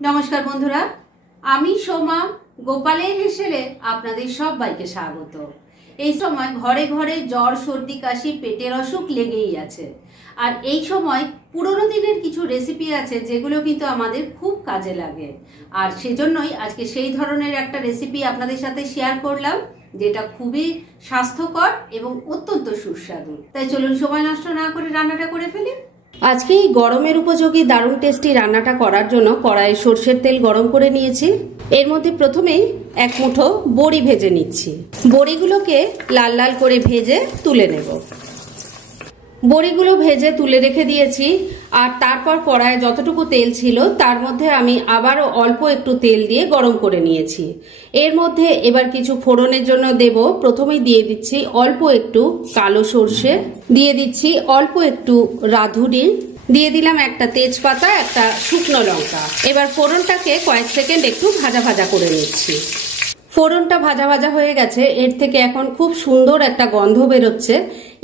নমস্কার বন্ধুরা, আমি সোমা গোপালের হেসেলে আপনাদের সবাইকে স্বাগত। এই সময় ঘরে ঘরে জ্বর, সর্দি, কাশি, পেটের অসুখ লেগেই আছে। আর এই সময় পুরোনো দিনের কিছু রেসিপি আছে যেগুলো কিন্তু আমাদের খুব কাজে লাগে। আর সেজন্যই আজকে সেই ধরনের একটা রেসিপি আপনাদের সাথে শেয়ার করলাম, যেটা খুবই স্বাস্থ্যকর এবং অত্যন্ত সুস্বাদু। তাই চলুন সময় নষ্ট না করে রান্নাটা করে ফেলি। আজকে এই গরমের উপযোগী দারুণ টেস্টি রান্নাটা করার জন্য কড়াইয়ে সর্ষের তেল গরম করে নিয়েছি। এর মধ্যে প্রথমেই এক মুঠো বড়ি ভেজে নিচ্ছি। বড়িগুলোকে লাল লাল করে ভেজে তুলে নেব। বড়িগুলো ভেজে তুলে রেখে দিয়েছি। আর তারপর কড়াইয়ে যতটুকু তেল ছিল তার মধ্যে আমি আবারও অল্প একটু তেল দিয়ে গরম করে নিয়েছি। এর মধ্যে এবার কিছু ফোড়নের জন্য দেব। প্রথমেই দিয়ে দিচ্ছি অল্প একটু কালো সর্ষে, দিয়ে দিচ্ছি অল্প একটু রাঁধুনি, দিয়ে দিলাম একটা তেজপাতা, একটা শুকনো লঙ্কা। এবার ফোড়নটাকে কয়েক সেকেন্ড একটু ভাজা ভাজা করে নিচ্ছি। ফোড়নটা ভাজা ভাজা হয়ে গেছে, এর থেকে এখন খুব সুন্দর একটা গন্ধ বেরোচ্ছে।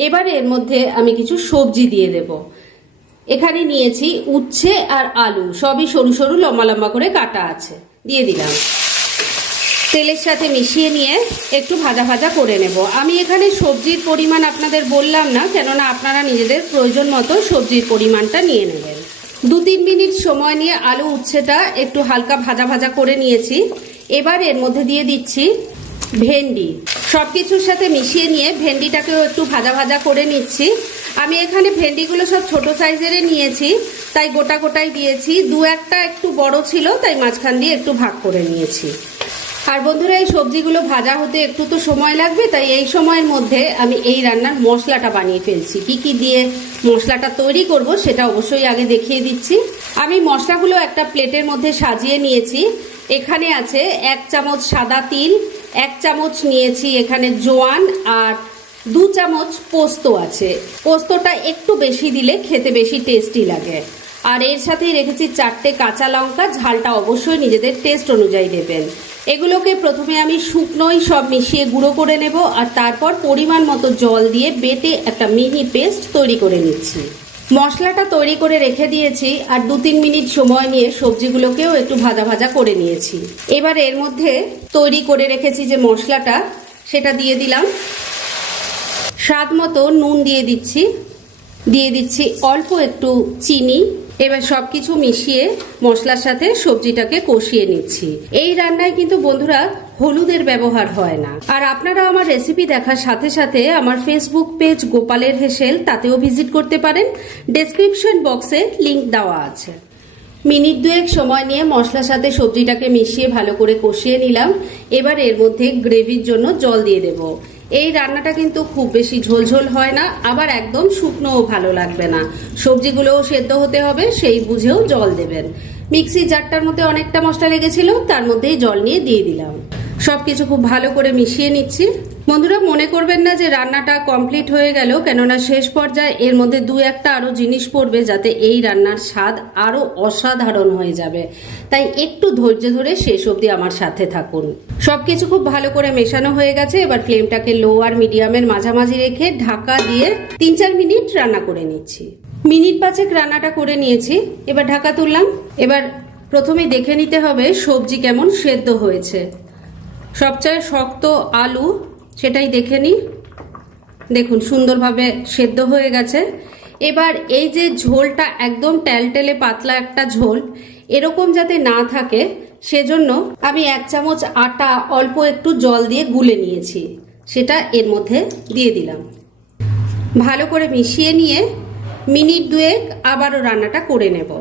এবারে এর মধ্যে আমি কিছু সবজি দিয়ে দেব। এখানে নিয়েছি উচ্ছে আর আলু, সবই সরু সরু লম্বা লম্বা করে কাটা আছে, দিয়ে দিলাম। তেলের সাথে মিশিয়ে নিয়ে একটু ভাজা ভাজা করে নেব। আমি এখানে সবজির পরিমাণ আপনাদের বললাম না, কেননা আপনারা নিজেদের প্রয়োজন মতো সবজির পরিমাণটা নিয়ে নেবেন। 2-3 মিনিট সময় নিয়ে আলু উচ্ছেটা একটু হালকা ভাজা ভাজা করে নিয়েছি। এবার এর মধ্যে দিয়ে দিচ্ছি ভেন্ডি। সব কিছুর সাথে মিশিয়ে নিয়ে ভেন্ডিটাকেও একটু ভাজা ভাজা করে নিচ্ছি। আমি এখানে ভেন্ডিগুলো সব ছোট সাইজের নিয়েছি, তাই গোটা গোটাই দিয়েছি। 2-1টা একটু বড় ছিল, তাই মাঝখান দিয়ে একটু ভাগ করে নিয়েছি। আর বন্ধুরা, এই সবজিগুলো ভাজা হতে একটু তো সময় লাগবে, তাই এই সময়ের মধ্যে আমি এই রান্নার মশলাটা বানিয়ে ফেলছি। কি কি দিয়ে মশলাটা তৈরি করব সেটা অবশ্যই আগে দেখিয়ে দিচ্ছি। আমি মশলাগুলো একটা প্লেটের মধ্যে সাজিয়ে নিয়েছি। এখানে আছে 1 চামচ সাদা তিল, 1 চামচ নিয়েছি এখানে জোয়ান, আর 2 চামচ পোস্ত আছে। পোস্তটা একটু বেশি দিলে খেতে বেশি টেস্টি লাগে। আর এর সাথেই রেখেছি 4টে কাঁচা লঙ্কা, ঝালটা অবশ্যই নিজেদের টেস্ট অনুযায়ী দেবেন। এগুলোকে প্রথমে আমি শুকনোই সব মিশিয়ে গুঁড়ো করে নেব, আর তারপর পরিমাণ মতো জল দিয়ে বেটে একটা মিহি পেস্ট তৈরি করে নিচ্ছি। মশলাটা তৈরি করে রেখে দিয়েছি, আর 2-3 মিনিট সময় নিয়ে সবজিগুলোকেও একটু ভাজা ভাজা করে নিয়েছি। এবার এর মধ্যে তৈরি করে রেখেছি যে মশলাটা, সেটা দিয়ে দিলাম। স্বাদ মতো নুন দিয়ে দিচ্ছি, দিয়ে দিচ্ছি অল্প একটু চিনি। এবার সবকিছু মিশিয়ে মশলার সাথে সবজিটাকে কষিয়ে নিচ্ছি। এই রান্নায় কিন্তু বন্ধুরা হলুদের ব্যবহার হয় না। আর আপনারা আমার রেসিপি দেখার সাথে সাথে আমার ফেসবুক পেজ গোপালের হেসেল, তাতেও ভিজিট করতে পারেন। ডেসক্রিপশন বক্সে লিংক দেওয়া আছে। মিনিট 2 সময় নিয়ে মশলার সাথে সবজিটাকে মিশিয়ে ভালো করে কষিয়ে নিলাম। এবার এর মধ্যে গ্রেভির জন্য জল দিয়ে দেব। এই রান্নাটা কিন্তু খুব বেশি ঝোলঝোল হয় না, আবার একদম শুকনোও ভালো লাগবে না। সবজিগুলোও সেদ্ধ হতে হবে, সেই বুঝেও জল দেবেন। মিক্সি জারটার মধ্যে অনেকটা মশলা লেগেছিল, তার মধ্যেই জল নিয়ে দিয়ে দিলাম। সবকিছু খুব ভালো করে মিশিয়ে নিচ্ছি। বন্ধুরা, মনে করবেন না যে রান্নাটা কমপ্লিট হয়ে গেল, কেননা শেষ পর্যায়ে এর মধ্যে 2-1টা আরো জিনিস পড়বে, যাতে এই রান্নার স্বাদ আরো অসাধারণ হয়ে যাবে। তাই একটু ধৈর্য ধরে শেষ অবধি আমার সাথে থাকুন। সবকিছু খুব ভালো করে মেশানো হয়ে গেছে। এবার ফ্লেমটাকে লো আর মিডিয়ামের মাঝামাঝি রেখে ঢাকা দিয়ে 3-4 মিনিট রান্না করে নিচ্ছি। মিনিট 5 রান্নাটা করে নিয়েছি। এবার ঢাকা তুললাম। এবার প্রথমেই দেখে নিতে হবে সবজি কেমন সেদ্ধ হয়েছে। সবচেয়ে শক্ত আলু, সেটাই দেখে নিই। দেখুন সুন্দরভাবে সেদ্ধ হয়ে গেছে। এবার এই যে ঝোলটা একদম টেলটেলে পাতলা একটা ঝোল, এরকম যাতে না থাকে সেজন্য আমি 1 চামচ আটা অল্প একটু জল দিয়ে গুলে নিয়েছি, সেটা এর মধ্যে দিয়ে দিলাম। ভালো করে মিশিয়ে নিয়ে মিনিট 2 আবারও রান্নাটা করে নেব।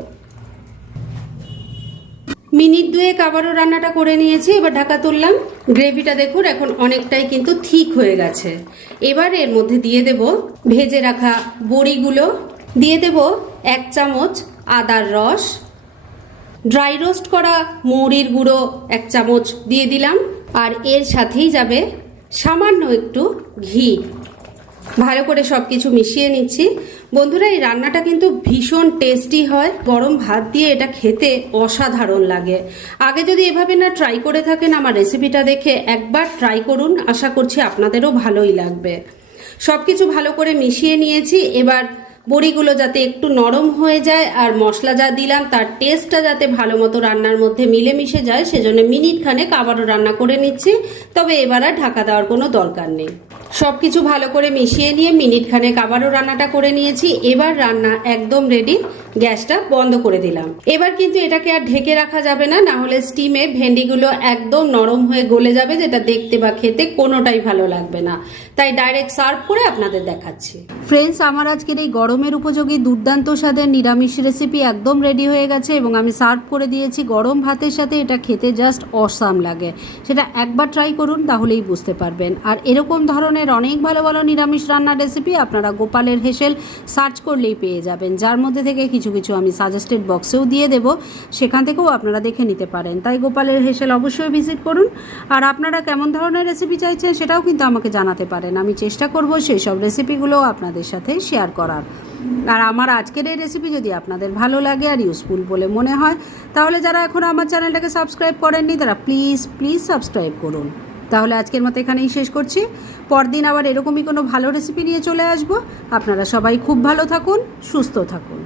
মিনিট 2 আবারও রান্নাটা করে নিয়েছি। এবার ঢাকা তুললাম। গ্রেভিটা দেখুন এখন অনেকটাই কিন্তু ঠিক হয়ে গেছে। এবার এর মধ্যে দিয়ে দেব ভেজে রাখা বড়িগুলো, দিয়ে দেব 1 চামচ আদার রস, ড্রাই রোস্ট করা মৌরির গুঁড়ো 1 চামচ দিয়ে দিলাম, আর এর সাথেই যাবে সামান্য একটু ঘি। ভালো করে সবকিছু মিশিয়ে নিচ্ছি। বন্ধুরা, এই রান্নাটা কিন্তু ভীষণ টেস্টি হয়। গরম ভাত দিয়ে এটা খেতে অসাধারণ লাগে। আগে যদি এভাবে না ট্রাই করে থাকেন, আমার রেসিপিটা দেখে একবার ট্রাই করুন, আশা করছি আপনাদেরও ভালোই লাগবে। সবকিছু ভালো করে মিশিয়ে নিয়েছি। এবার বড়িগুলো যাতে একটু নরম হয়ে যায় আর মশলা যা দিলাম তার টেস্টটা যাতে ভালো মতো রান্নার মধ্যে মিলেমিশে যায়, সেজন্য মিনিট খানেক আবারও রান্না করে নিচ্ছি। তবে এবার আর ঢাকা দেওয়ার কোনো দরকার নেই। সব কিছু ভালো করে মিশিয়ে নিয়ে মিনিট খানেক আবারও রান্নাটা করে নিয়েছি। এবার রান্না একদম রেডি, গ্যাসটা বন্ধ করে দিলাম। এবার কিন্তু এটাকে আর ঢেকে রাখা যাবে না, না হলে স্টিমে ভেন্ডিগুলো একদম নরম হয়ে গলে যাবে, যেটা দেখতে বা খেতে কোনোটাই ভালো লাগবে না। তাই ডাইরেক্ট সার্ভ করে আপনাদের দেখাচ্ছি। ফ্রেন্ডস, আমার আজকের এই গরমের উপযোগী দুর্দান্ত স্বাদের নিরামিষ রেসিপি একদম রেডি হয়ে গেছে এবং আমি সার্ভ করে দিয়েছি গরম ভাতের সাথে। এটা খেতে জাস্ট অসাম লাগে, সেটা একবার ট্রাই করুন তাহলেই বুঝতে পারবেন। আর এরকম ধরনের অনেক ভালো ভালো নিরামিষ রান্নার রেসিপি আপনারা গোপালের হেসেল সার্চ করলেই পেয়ে যাবেন, যার মধ্যে থেকে কিছু কিছু আমি সাজেস্টেড বক্সেও দিয়ে দেব, সেখান থেকেও আপনারা দেখে নিতে পারেন। তাই গোপালের হেসেল অবশ্যই ভিজিট করুন। আর আপনারা কেমন ধরনের রেসিপি চাইছেন সেটাও কিন্তু আমাকে জানাতে পারেন, আমি চেষ্টা করব সেই সব রেসিপিগুলো আপনাদের সাথে শেয়ার করার। আর আমার আজকের এই রেসিপি যদি আপনাদের ভালো লাগে আর ইউজফুল বলে মনে হয়, তাহলে যারা এখন আমার চ্যানেলটাকে সাবস্ক্রাইব করেননি তারা প্লিজ সাবস্ক্রাইব করুন। তাহলে আজকের মতো এখানেই শেষ করছি। পরদিন আবার এরকমই কোনো ভালো রেসিপি নিয়ে চলে আসবো। আপনারা সবাই খুব ভালো থাকুন, সুস্থ থাকুন।